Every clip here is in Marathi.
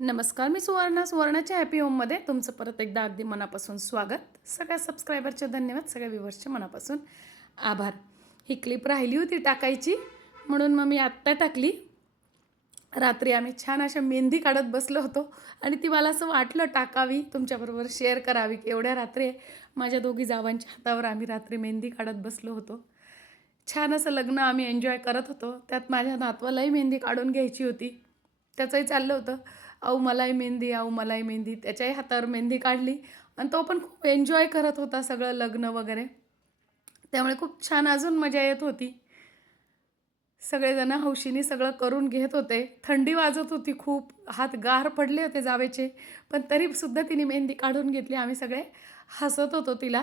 नमस्कार मी सुवर्णा. सुवर्णाच्या हॅपी होममध्ये तुमचं परत एकदा अगदी मनापासून स्वागत. सगळ्या सबस्क्रायबरचे धन्यवाद सगळ्या व्ह्युअर्सचे मनापासून आभार. ही क्लिप राहिली होती टाकायची म्हणून मग मी आत्ता टाकली. रात्री आम्ही छान अशा मेहंदी काढत बसलो होतो आणि ती मला असं वाटलं टाकावी तुमच्याबरोबर शेअर करावी की एवढ्या रात्री माझ्या दोघी जावांच्या हातावर आम्ही रात्री मेहंदी काढत बसलो होतो. छान असं लग्न आम्ही एन्जॉय करत होतो. त्यात माझ्या नातवालाही मेहंदी काढून घ्यायची होती. त्याचंही चाललं होतं. अहो मलाही मेहंदी अहो मलाही मेहंदी. त्याच्याही हातावर मेहंदी काढली. आणि तो पण खूप एन्जॉय करत होता सगळं लग्न वगैरे. त्यामुळे खूप छान अजून मजा येत होती. सगळेजण हौशीने सगळं करून घेत होते. थंडी वाजत होती खूप. हात गार पडले होते जावेचे. पण तरीसुद्धा तिने मेहंदी काढून घेतली. आम्ही सगळे हसत होतो तिला.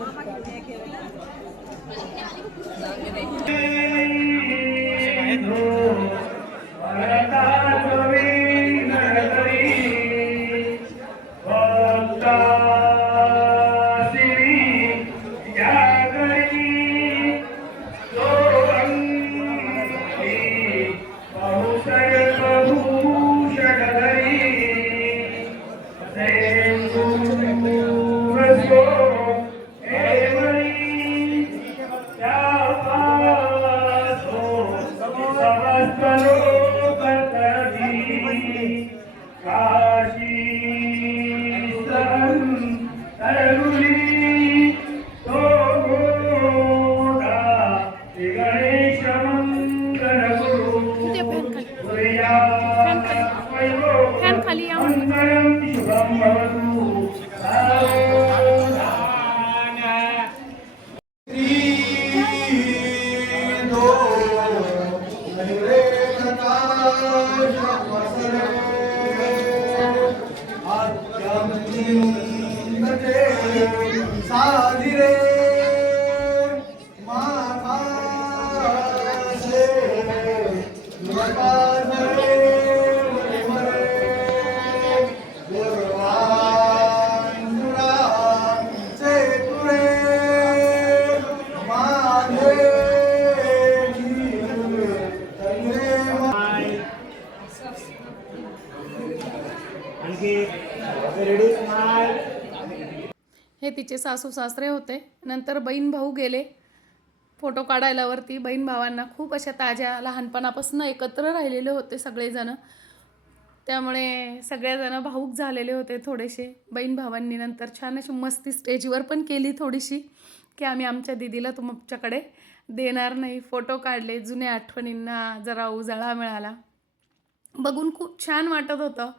আমাকে দেখে हे तिचे सासू सासरे होते. नंतर बहीण भाऊ गेले. फोटो काढायलावरती बहीण भावांना खूप अशा ताज्या लहानपणापासून एकत्र राहिलेले होते सगळेजण. त्यामुळे सगळेजणं भाऊक झालेले होते थोडेसे. बहीण भावांनी नंतर छान अशी मस्ती स्टेजवर पण केली थोडीशी की आम्ही आमच्या दिदीला तुमच्याकडे देणार नाही. फोटो काढले जुन्या आठवणींना जरा उजाळा मिळाला. बघून खूप छान वाटत होतं.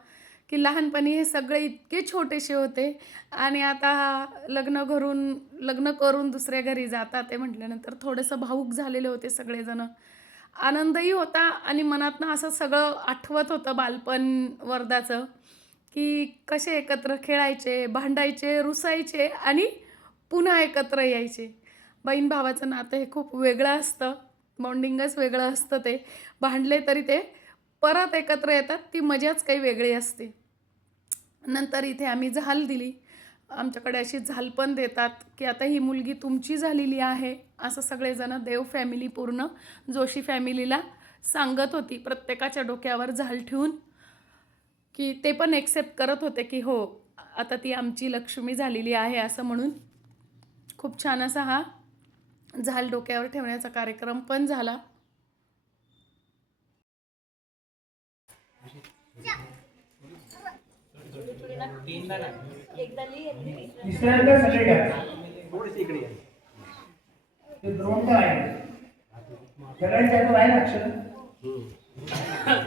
की लहानपणी हे सगळे इतके छोटेसे होते. आणि आता लग्न घरून लग्न करून दुसऱ्या घरी जातात ते म्हटल्यानंतर थोडंसं भाऊक झालेले होते सगळेजणं. आनंदही होता आणि मनातनं असं सगळं आठवत होतं बालपण वर्धाचं की कसे एकत्र खेळायचे भांडायचे रुसायचे आणि पुन्हा एकत्र यायचे. बहीण भावाचं नातं हे खूप वेगळं असतं बॉन्डिंगच वेगळं असतं ते. भांडले तरी ते परत एकत्र येतात ती मजाच काही वेगळी असते. नंतर इथे आम्ही झाल दिली. आमच्याकडे अशी झाल पण देतात की आता ही मुलगी तुमची झालेली आहे असं सगळेजणं देव फॅमिली पूर्ण जोशी फॅमिलीला सांगत होती प्रत्येकाच्या डोक्यावर झाल ठेवून. की ते पण एक्सेप्ट करत होते की हो आता ती आमची लक्ष्मी झालेली आहे असं म्हणून. खूप छान असा हा झाल डोक्यावर ठेवण्याचा कार्यक्रम पण झाला. तिसऱ्यांदा सगळे ते द्रोण आहे सगळ्यांच्या हातात आहे ना अक्षर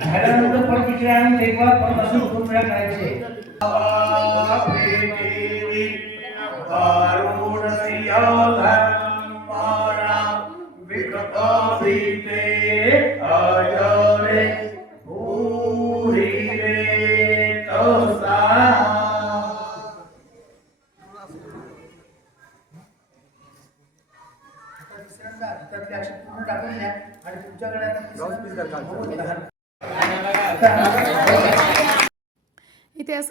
झाल्यानंतर पण तिकडे आणून तेव्हा पण असं दोन वेळा करायचे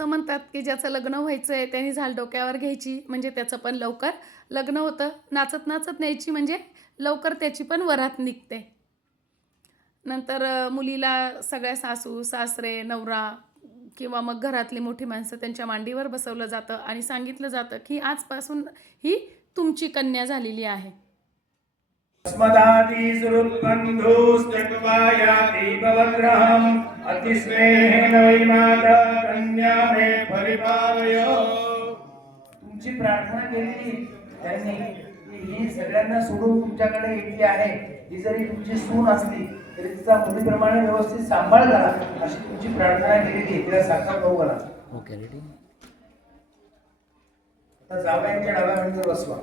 असं म्हणतात की ज्याचं लग्न व्हायचं आहे त्यांनी झाल डोक्यावर घ्यायची. म्हणजे त्याचं पण लवकर लग्न होतं. नाचत नाचत न्यायची म्हणजे लवकर त्याची पण वरात निघते. नंतर मुलीला सगळ्या सासू सासरे नवरा किंवा मग घरातली मोठी माणसं त्यांच्या मांडीवर बसवलं जातं आणि सांगितलं जातं की आजपासून ही तुमची कन्या झालेली आहे. अस्मदाति सुहृद्बन्धुस्त्यक्त्वायाति भवग्रहम् अतिस्नेहेन वै माता कन्या मे परिपालय। तुमची प्रार्थना केली त्यांनी ही सगळ्यांना सोडून तुमच्याकडे येतली आहे. ही जरी तुमची सून असली तरी तिचा मुलीप्रमाणे व्यवस्थित सांभाळ करा अशी तुमची प्रार्थना केलेली तिला साकार भाऊ करा आता जावयांच्या डाव्या म्हणजे बसवा.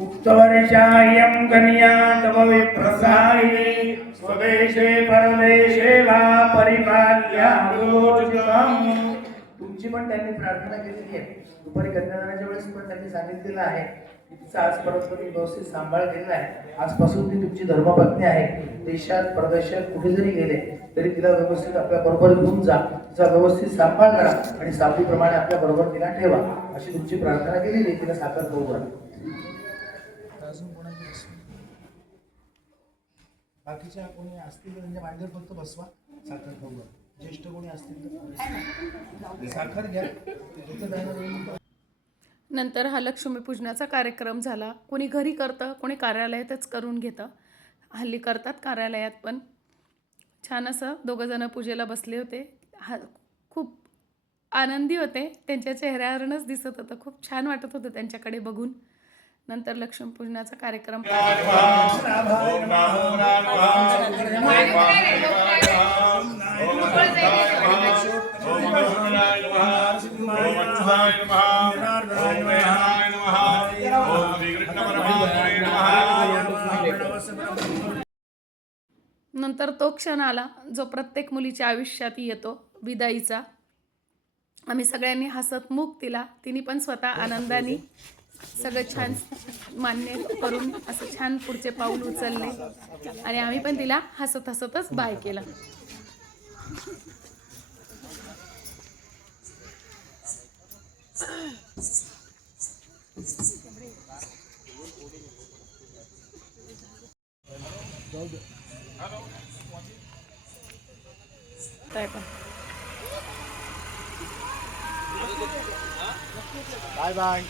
उक्तवर्षायं कन्या तव विप्रसायिनी स्वदेशे परदेशे वा परिपाल्यामोचितम् तुमची पण त्यांनी प्रार्थना केलेली आहे. दुपारी कन्यादानाच्या वेळेस पण त्यांनी सांगितलेलं आहे तिचा आजपर्यंत तुम्ही व्यवस्थित सांभाळ केलेला आहे. आजपासून ती तुमची धर्मपत्नी आहे. देशात परदेशात कुठे जरी गेले तरी तिला व्यवस्थित आपल्या बरोबर घेऊन जा. तिचा व्यवस्थित सांभाळ करा आणि सावलीप्रमाणे आपल्या बरोबर तिला ठेवा. अशी तुमची प्रार्थना केलेली आहे. तिला साखर करू करा अजून कोणाची बसवा बाकीच्या कोणी असतील तर त्यांच्या मांडीवर फक्त बसवा साखर खाऊ घाला. ज्येष्ठ कोणी असतील तर साखर घ्या. इथं जायला वेळ नको. नंतर हा लक्ष्मीपूजनाचा कार्यक्रम झाला. कोणी घरी करतं कोणी कार्यालयातच करून घेतं. हल्ली करतात कार्यालयात पण. छान असं दोघंजणं पूजेला बसले होते. हा खूप आनंदी होते. त्यांच्या चेहऱ्यावरूनच दिसत होतं. खूप छान वाटत होतं त्यांच्याकडे बघून. नंतर लक्ष्मीपूजनाचा कार्यक्रम नंतर तो क्षण आला जो प्रत्येक मुलीच्या आयुष्यात येतो विदाईचा. आम्ही सगळ्यांनी हसत मूक तिला तिने पण स्वतः आनंदाने सगळं छान मान्य करून असं छान पुढचे पाऊल उचलले. आणि आम्ही पण तिला हसत हसतच बाय केला. काय पण बाय बाय.